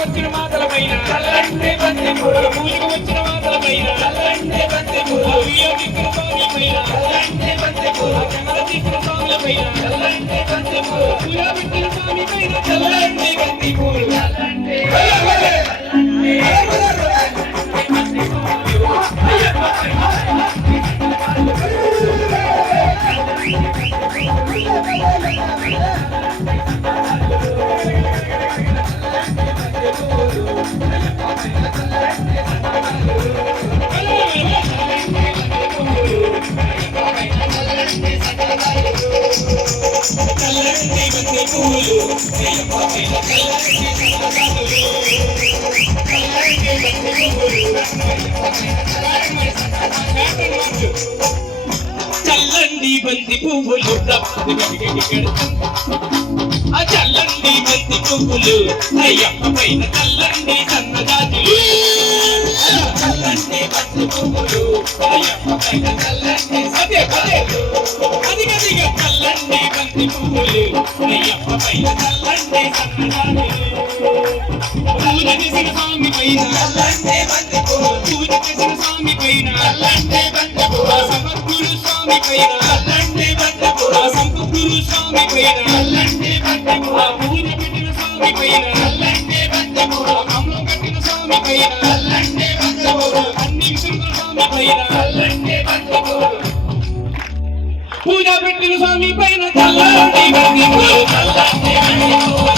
వచ్చిన మాటల పైన చల్లంటే బంతి పూలు పూజకు వచ్చిన మాటల పైన చల్లంటే బంతి పూలు వియోగిస్తున్న స్వామి పైన చల్లంటే బంతి పూలు కెమెర తీసిన స్వాముల పైన చల్లంటే బంతి పూలు పూజ పెట్టిన స్వామి పైన చల్లంటే బంతి పూలు చల్లంటే చల్లండి బంతి పువ్వులు చల్లండి బంతి పువ్వులు అయ్యప్ప పైన చల్లండి సన్నజాజులు చల్లండి బంతి పువ్వులు అయ్యప్ప పైన చల్లండి అదే అదిగదిగా చల్లండి బంతి పువ్వులు అయ్యప్ప పైన చల్లండి సన్నజాజులు పూజ చేసిన స్వామి పైన చల్లండి బంతి పువ్వులు పూజ చేసిన స్వామి పైన చల్లండి బంతి పువ్వులు సమర్థులు స్వామి పైన చల్లండి బంతి పువ్వులు సంపూర్ణులు స్వామి పైన చల్లండి బంతి పువ్వులు పూజ పెట్టిన స్వామి పైన చల్లండి బంతి పువ్వులు కమలం కట్టిన స్వామి పైన చల్లండి బంతి పువ్వులు అన్ని విషయంలో స్వామి పైన చల్లండి బంతి పువ్వులు పూజ పెట్టిన స్వామి పైన చల్లండి బంతి పువ్వులు చల్లండి బంతి పువ్వులు